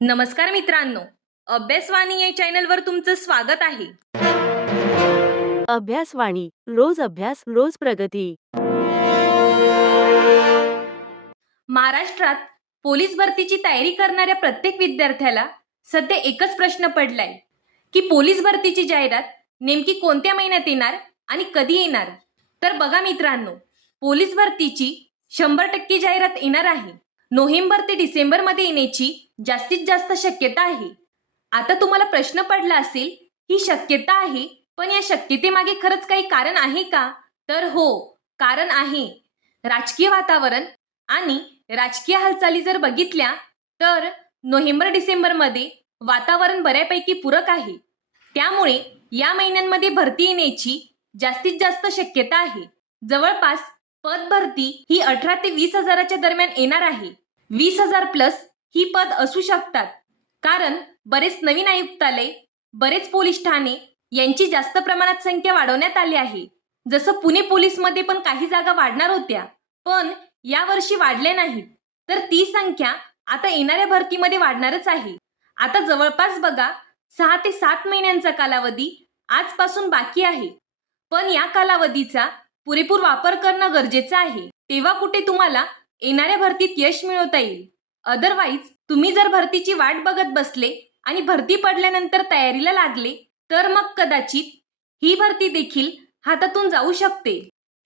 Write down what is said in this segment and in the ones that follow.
नमस्कार मित्रांनो, अभ्यासवाणी या चॅनलवर तुमचं स्वागत आहे. अभ्यासवाणी रोज अभ्यास रोज प्रगती. महाराष्ट्रात पोलीस भरतीची तयारी करणाऱ्या प्रत्येक विद्यार्थ्याला सध्या एकच प्रश्न पडलाय की पोलीस भरतीची जाहिरात नेमकी कोणत्या महिन्यात येणार आणि कधी येणार. तर बघा मित्रांनो, पोलीस भरतीची 100% जाहिरात येणार आहे. नोव्हेंबर ते डिसेंबर मध्ये येण्याची जास्तीत जास्त शक्यता आहे. आता तुम्हाला प्रश्न पडला असेल, ही शक्यता आहे, पण या शक्यतेमागे खरंच काही कारण आहे का? तर हो, कारण आहे. राजकीय वातावरण आणि राजकीय हालचाली जर बघितल्या तर नोव्हेंबर डिसेंबरमध्ये वातावरण बऱ्यापैकी पूरक आहे. त्यामुळे या महिन्यांमध्ये भरती येण्याची जास्तीत जास्त शक्यता आहे. जवळपास पद भरती ही 18 ते 20 हजाराच्या दरम्यान येणार आहे. 20,000 प्लस ही पद असू शकतात, कारण बरेच नवीन आयुक्तालय, बरेच पोलीस ठाणे यांची जास्त प्रमाणात संख्या वाढवण्यात आली आहे. जसं पुणे पोलीसमध्ये पण काही जागा वाढणार होत्या, पण यावर्षी वाढल्या नाहीत. तर ती संख्या आता येणाऱ्या भरतीमध्ये वाढणारच आहे. आता जवळपास बघा 6 ते 7 महिन्यांचा कालावधी आजपासून बाकी आहे. पण या कालावधीचा पुरेपूर वापर करणं गरजेचं आहे. तेव्हा कुठे तुम्हाला येणाऱ्या भरतीत यश मिळवता येईल. अदरवाईज तुम्ही जर भरतीची वाट बघत बसले आणि भरती पडल्यानंतर तयारीला लागले तर मग कदाचित ही भरती देखील हातातून जाऊ शकते.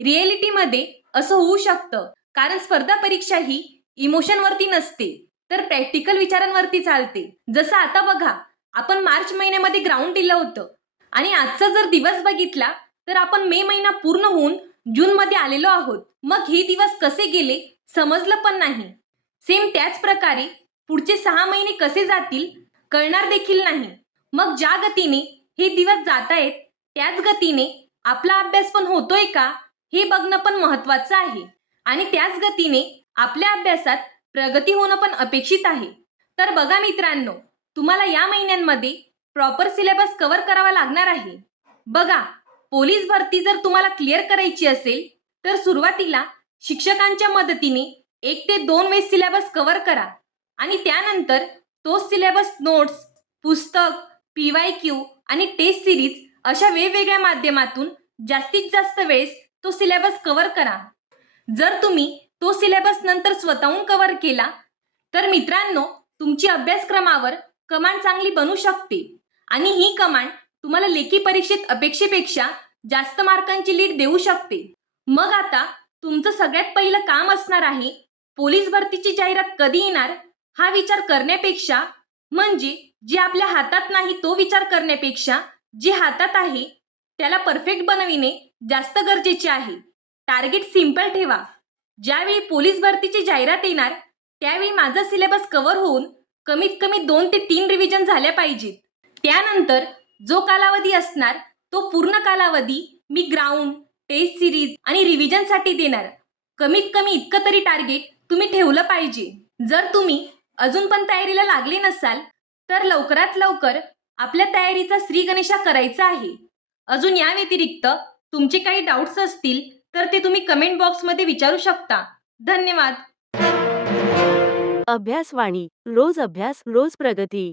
रिएलिटीमध्ये असं होऊ शकतं, कारण स्पर्धा परीक्षा ही इमोशनवरती नसते, तर प्रॅक्टिकल विचारांवरती चालते. जसं आता बघा, आपण मार्च महिन्यामध्ये ग्राउंड दिलं होतं आणि आजचा जर दिवस बघितला तर आपण मे महिना पूर्ण होऊन जून मध्ये आलेलो आहोत. मग हे दिवस कसे गेले समजलं पण नाही. सेम त्याच प्रकारे पुढचे 6 महिने कसे जातील कळणार देखील नाही. मग ज्या गतीने हे दिवस जात आहेत त्याच गतीने आपला अभ्यास पण होतोय का हे बघणं पण महत्वाचं आहे. आणि त्याच गतीने आपल्या अभ्यासात प्रगती होणं पण अपेक्षित आहे. तर बघा मित्रांनो, तुम्हाला या महिन्यांमध्ये प्रॉपर सिलेबस कव्हर करावा लागणार आहे. बघा, पोलीस भरती जर तुम्हाला क्लिअर करायची असेल तर सुरुवातीला शिक्षकांच्या मदतीने 1 ते 2 वेळेस सिलेबस कव्हर करा आणि त्यानंतर तो सिलेबस नोट्स, पुस्तक, PYQ आणि टेस्ट सिरीज अशा वेगवेगळ्या माध्यमातून जास्तीत जास्त वेळेस तो सिलेबस कव्हर करा. जर तुम्ही तो सिलेबस नंतर स्वतःहून कव्हर केला तर मित्रांनो, तुमची अभ्यासक्रमावर कमांड चांगली बनू शकते आणि ही कमांड तुम्हाला लेखी परीक्षेत अपेक्षेपेक्षा जास्त मार्कांची लीड देऊ शकते. मग आता तुमचं सगळ्यात पहिलं काम असणार आहे पोलीस भरतीची जाहिरात कधी येणार हा विचार करण्यापेक्षा, म्हणजे जे आपल्या हातात नाही तो विचार करण्यापेक्षा जे हातात आहे त्याला परफेक्ट बनविणे जास्त गरजेचे आहे. टार्गेट सिंपल ठेवा. ज्यावेळी पोलीस भरतीची जाहिरात येणार त्यावेळी माझा सिलेबस कव्हर होऊन कमीत कमी 2 ते 3 रिव्हिजन झाल्या पाहिजेत. त्यानंतर जो कालावधी असणार तो पूर्ण कालावधी मी ग्राउंड, टेस्ट सिरीज आणि रिव्हिजनसाठी देणार. कमीत कमी इतकं तरी टार्गेट तुम्ही ठेवलं पाहिजे. जर तुम्ही अजून पण तयारीला लागले नसाल तर लवकरात लवकर आपल्या तयारीचा श्री गणेशा करायचा आहे. अजून या व्यतिरिक्त तुमचे काही डाऊट्स असतील तर ते तुम्ही कमेंट बॉक्समध्ये विचारू शकता. धन्यवाद. अभ्यासवाणी रोज अभ्यास रोज प्रगती.